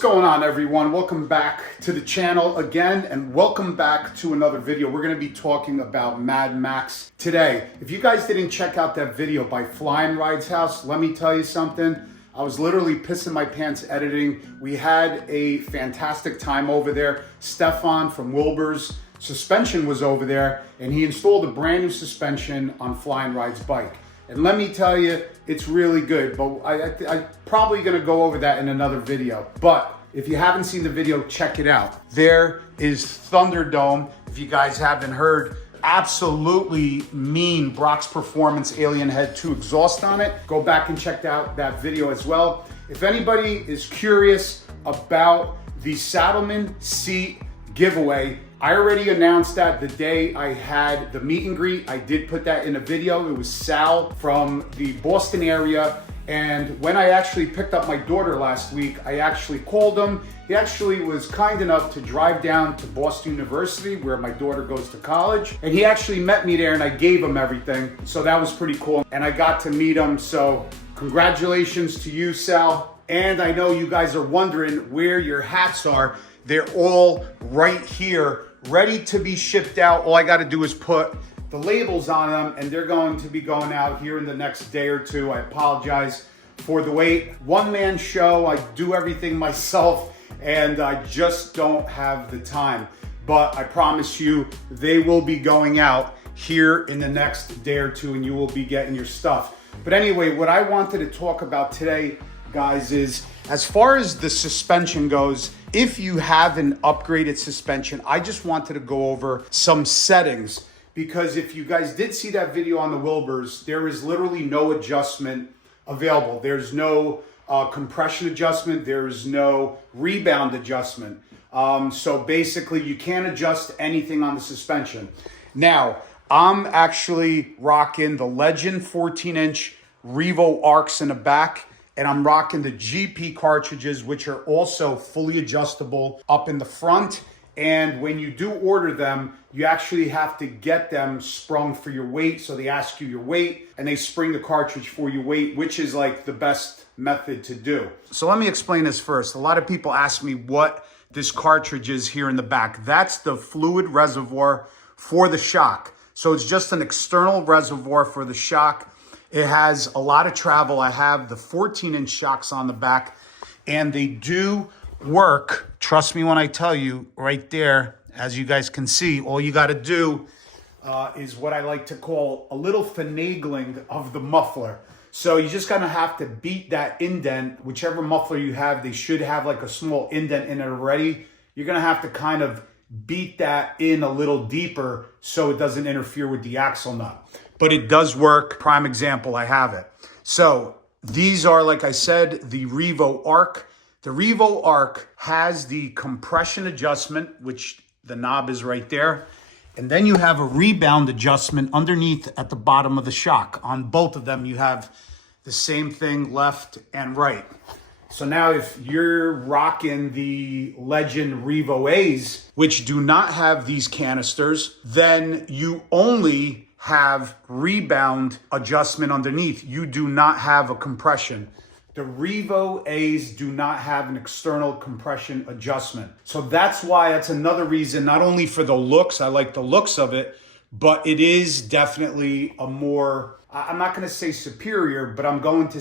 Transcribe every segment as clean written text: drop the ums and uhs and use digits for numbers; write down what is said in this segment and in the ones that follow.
going on, everyone? Welcome back to the channel again, and welcome back to another video. We're going to be talking about Mad Max today. If you guys didn't check out that video by Flying Ride's house, let me tell you something. I was literally pissing my pants editing. We had a fantastic time over there. Stefan from Wilbur's Suspension was over there, and he installed a brand new suspension on Flying Ride's bike. And let me tell you, it's really good, but I'm probably gonna go over that in another video. But if you haven't seen the video, check it out. There is Thunderdome. If you guys haven't heard, absolutely mean Brock's Performance Alien Head 2 exhaust on it. Go back and check out that video as well. If anybody is curious about the Saddleman seat giveaway, I already announced that the day I had the meet and greet. I did put that in a video. It was Sal from the Boston area. And when I actually picked up my daughter last week, I actually called him. He actually was kind enough to drive down to Boston University, where my daughter goes to college. And he actually met me there, and I gave him everything. So that was pretty cool. And I got to meet him. So congratulations to you, Sal. And I know you guys are wondering where your hats are. They're all right here, ready to be shipped out. All I got to do is put the labels on them, and they're going to be going out here in the next day or two. I apologize for the wait. One-man show. I do everything myself, and I just don't have the time. But I promise you, they will be going out here in the next day or two, and you will be getting your stuff. But anyway, what I wanted to talk about today, guys, is as far as the suspension goes, if you have an upgraded suspension, I just wanted to go over some settings, because if you guys did see that video on the Wilbur's, there is literally no adjustment available. There's no compression adjustment. There's no rebound adjustment. So basically you can't adjust anything on the suspension. Now, I'm actually rocking the Legend 14-inch Revo arcs in the back, and I'm rocking the GP cartridges, which are also fully adjustable up in the front. And when you do order them, you actually have to get them sprung for your weight. So they ask you your weight, and they spring the cartridge for your weight, which is like the best method to do. So let me explain this first. A lot of people ask me what this cartridge is here in the back. That's the fluid reservoir for the shock. So it's just an external reservoir for the shock. It has a lot of travel. I have the 14-inch shocks on the back, and they do work. Trust me when I tell you, right there, as you guys can see, all you got to do is what I like to call a little finagling of the muffler. So you're just going to have to beat that indent. Whichever muffler you have, they should have like a small indent in it already. You're going to have to kind of beat that in a little deeper so it doesn't interfere with the axle nut. But it does work. Prime example, I have it. So these are, like I said, the Revo Arc. The Revo Arc has the compression adjustment, which the knob is right there. And then you have a rebound adjustment underneath at the bottom of the shock. On both of them, you have the same thing left and right. So now if you're rocking the Legend Revo A's, which do not have these canisters, then you only have rebound adjustment underneath. You do not have a compression. The Revo A's do not have an external compression adjustment. So that's why, that's another reason, not only for the looks, I like the looks of it, but it is definitely a more, I'm not going to say superior, but I'm going to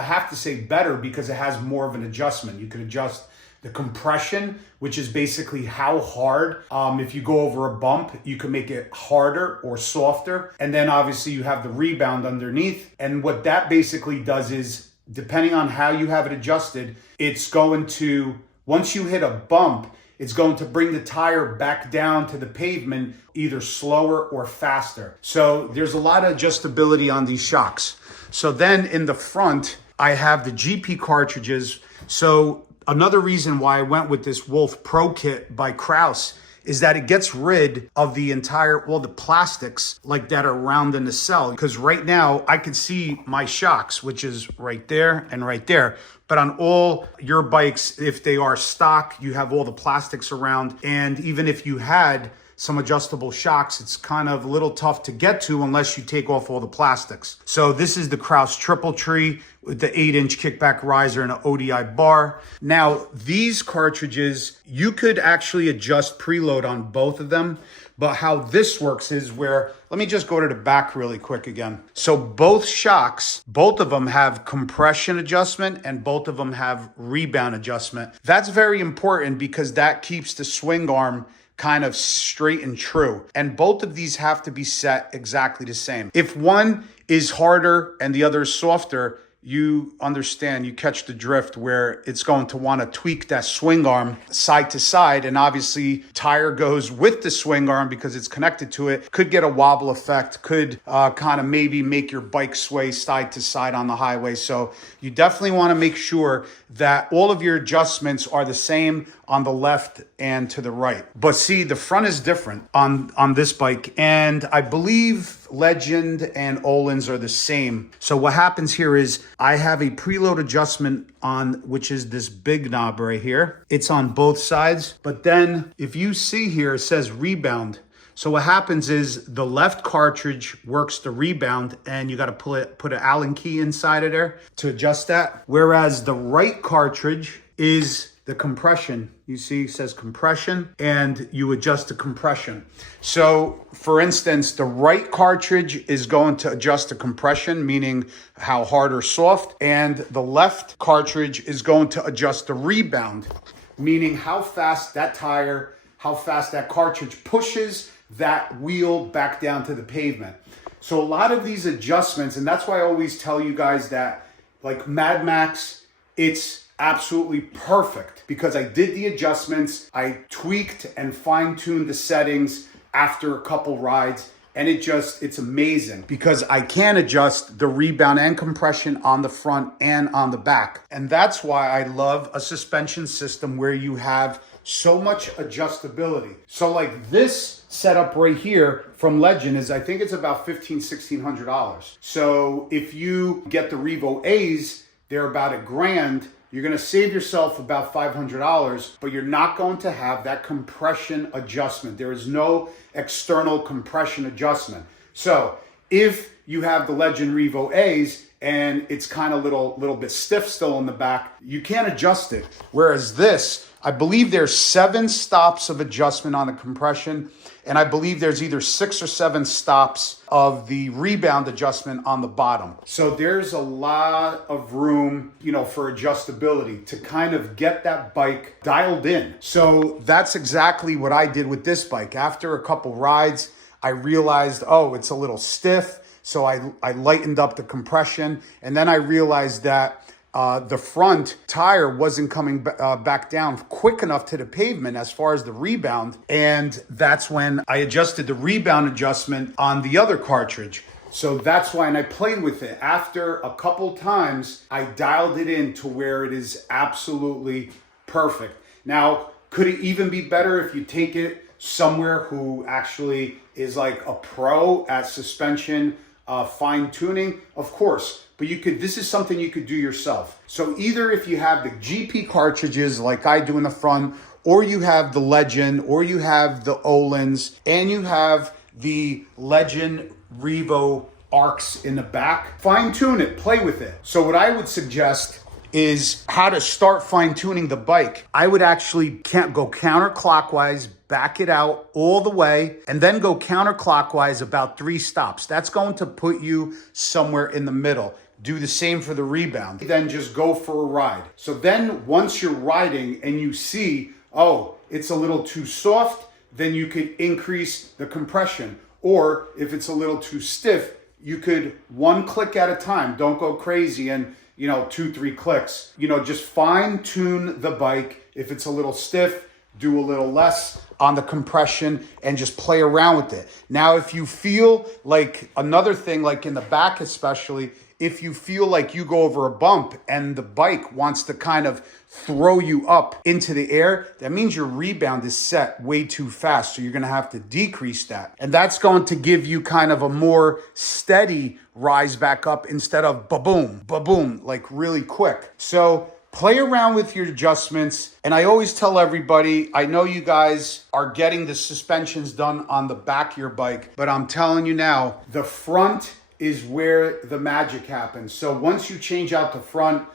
have to say better, because it has more of an adjustment. You can adjust the compression, which is basically how hard, if you go over a bump, you can make it harder or softer. And then obviously you have the rebound underneath. And what that basically does is, depending on how you have it adjusted, it's going to, once you hit a bump, it's going to bring the tire back down to the pavement either slower or faster. So there's a lot of adjustability on these shocks. So then in the front, I have the GP cartridges. So another reason why I went with this Wolf Pro Kit by Kraus is that it gets rid of the entire, well, the plastics like that are around in the cell. Because right now I can see my shocks, which is right there and right there. But on all your bikes, if they are stock, you have all the plastics around. And even if you had some adjustable shocks, it's kind of a little tough to get to unless you take off all the plastics. So this is the Kraus Triple Tree with the 8-inch kickback riser and an ODI bar. Now, these cartridges, you could actually adjust preload on both of them. But how this works is where, let me just go to the back really quick again. So both shocks, both of them have compression adjustment and both of them have rebound adjustment. That's very important because that keeps the swing arm kind of straight and true. And both of these have to be set exactly the same. If one is harder and the other is softer, you understand, you catch the drift where it's going to want to tweak that swing arm side to side. And obviously tire goes with the swing arm because it's connected to it. Could get a wobble effect, could kind of maybe make your bike sway side to side on the highway. So you definitely want to make sure that all of your adjustments are the same on the left and to the right. But see, the front is different on this bike. And I believe Legend and OHLINS are the same. So what happens here is I have a preload adjustment on, which is this big knob right here. It's on both sides. But then if you see here, it says rebound. So what happens is the left cartridge works the rebound and you got to put an Allen key inside of there to adjust that. Whereas the right cartridge is the compression. You see, it says compression and you adjust the compression. So for instance, the right cartridge is going to adjust the compression, meaning how hard or soft, and the left cartridge is going to adjust the rebound, meaning how fast that tire, how fast that cartridge pushes that wheel back down to the pavement. So a lot of these adjustments, and that's why I always tell you guys that like Mad Max, it's absolutely perfect because I did the adjustments, I tweaked and fine-tuned the settings after a couple rides, and it's amazing because I can adjust the rebound and compression on the front and on the back. And that's why I love a suspension system where you have so much adjustability. So like this setup right here from Legend is, I think it's about $1,500–$1,600. So if you get the Revo A's, they're about $1,000. You're gonna save yourself about $500, but you're not going to have that compression adjustment. There is no external compression adjustment. So if you have the Legend Revo A's and it's kind of little bit stiff still in the back, you can't adjust it. Whereas this, I believe there's 7 stops of adjustment on the compression, and I believe there's either 6 or 7 stops of the rebound adjustment on the bottom. So there's a lot of room, for adjustability to kind of get that bike dialed in. So that's exactly what I did with this bike. After a couple rides, I realized, oh, it's a little stiff. So I lightened up the compression, and then I realized that the front tire wasn't coming back down quick enough to the pavement as far as the rebound. And that's when I adjusted the rebound adjustment on the other cartridge. So that's why, and I played with it. After a couple times, I dialed it in to where it is absolutely perfect. Now, could it even be better if you take it somewhere who actually is like a pro at suspension fine tuning? Of course. But this is something you could do yourself. So either if you have the GP cartridges like I do in the front, or you have the Legend, or you have the OHLINS, and you have the Legend Revo arcs in the back, fine tune it, play with it. So what I would suggest is how to start fine tuning the bike. I would actually go counterclockwise, back it out all the way, and then go counterclockwise about 3 stops. That's going to put you somewhere in the middle. Do the same for the rebound. Then just go for a ride. So then once you're riding and you see, oh, it's a little too soft, then you could increase the compression. Or if it's a little too stiff, you could 1 click at a time. Don't go crazy and 2-3 clicks. Just fine tune the bike. If it's a little stiff, do a little less on the compression and just play around with it. Now, if you feel like another thing, like in the back especially, if you feel like you go over a bump and the bike wants to kind of throw you up into the air, that means your rebound is set way too fast. So you're going to have to decrease that. And that's going to give you kind of a more steady rise back up instead of ba-boom, ba-boom, like really quick. So play around with your adjustments. And I always tell everybody, I know you guys are getting the suspensions done on the back of your bike, but I'm telling you now, the front is where the magic happens. So once you change out the front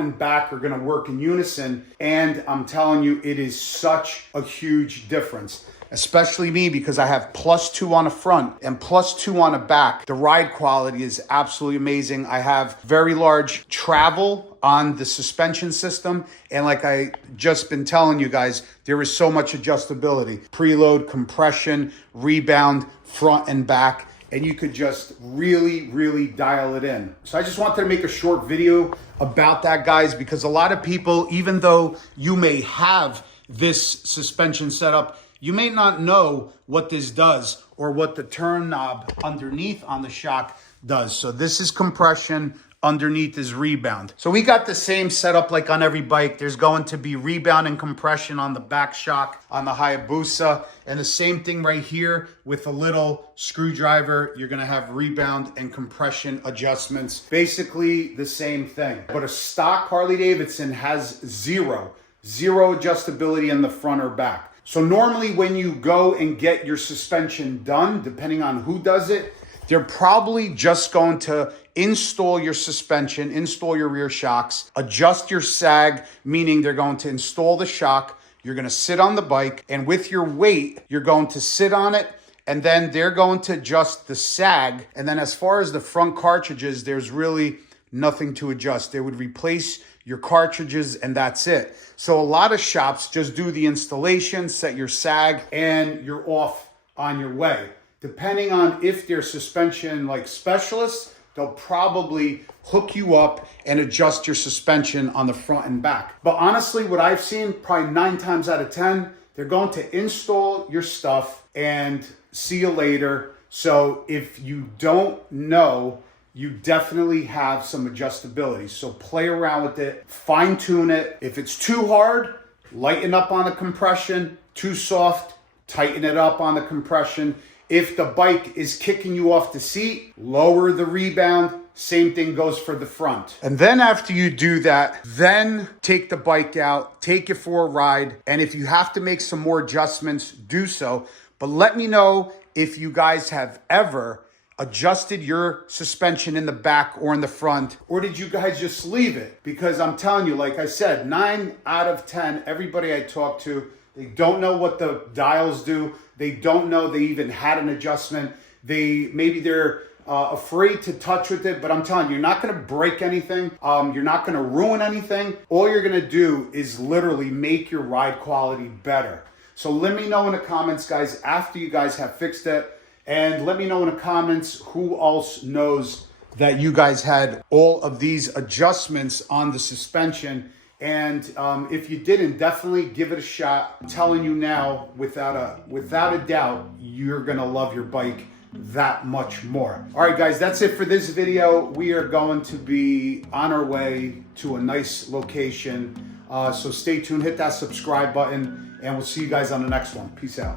and back are gonna work in unison. And I'm telling you, it is such a huge difference. Especially me, because I have +2 on the front and +2 on the back. The ride quality is absolutely amazing. I have very large travel on the suspension system. And like I just been telling you guys, there is so much adjustability. Preload, compression, rebound, front and back. And you could just really, really dial it in. So I just wanted to make a short video about that, guys, because a lot of people, even though you may have this suspension setup, you may not know what this does or what the turn knob underneath on the shock does. So this is compression, underneath is rebound. So we got the same setup like on every bike. There's going to be rebound and compression on the back shock on the Hayabusa. And the same thing right here with a little screwdriver. You're gonna have rebound and compression adjustments. Basically the same thing. But a stock Harley Davidson has zero adjustability in the front or back. So normally when you go and get your suspension done, depending on who does it, they're probably just going to install your suspension, install your rear shocks, adjust your sag, meaning they're going to install the shock. You're going to sit on the bike, and with your weight, you're going to sit on it, and then they're going to adjust the sag. And then as far as the front cartridges, there's really nothing to adjust. They would replace your cartridges and that's it. So a lot of shops just do the installation, set your sag, and you're off on your way. Depending on if they're suspension like specialists, they'll probably hook you up and adjust your suspension on the front and back. But honestly, what I've seen, probably 9 times out of 10, they're going to install your stuff and see you later. So if you don't know, you definitely have some adjustability. So play around with it, fine tune it. If it's too hard, lighten up on the compression. Too soft, tighten it up on the compression. If the bike is kicking you off the seat, lower the rebound. Same thing goes for the front. And then after you do that, then take the bike out, take it for a ride. And if you have to make some more adjustments, do so. But let me know if you guys have ever adjusted your suspension in the back or in the front, or did you guys just leave it? Because I'm telling you, like I said, 9 out of 10, everybody I talk to, they don't know what the dials do. They don't know they even had an adjustment. Maybe they're afraid to touch with it, but I'm telling you, you're not going to break anything. You're not going to ruin anything. All you're going to do is literally make your ride quality better. So let me know in the comments, guys, after you guys have fixed it. And let me know in the comments who else knows that you guys had all of these adjustments on the suspension. And if you didn't, definitely give it a shot. I'm telling you now, without a doubt, you're gonna love your bike that much more. All right, guys, that's it for this video. We are going to be on our way to a nice location. So stay tuned, hit that subscribe button, and we'll see you guys on the next one. Peace out.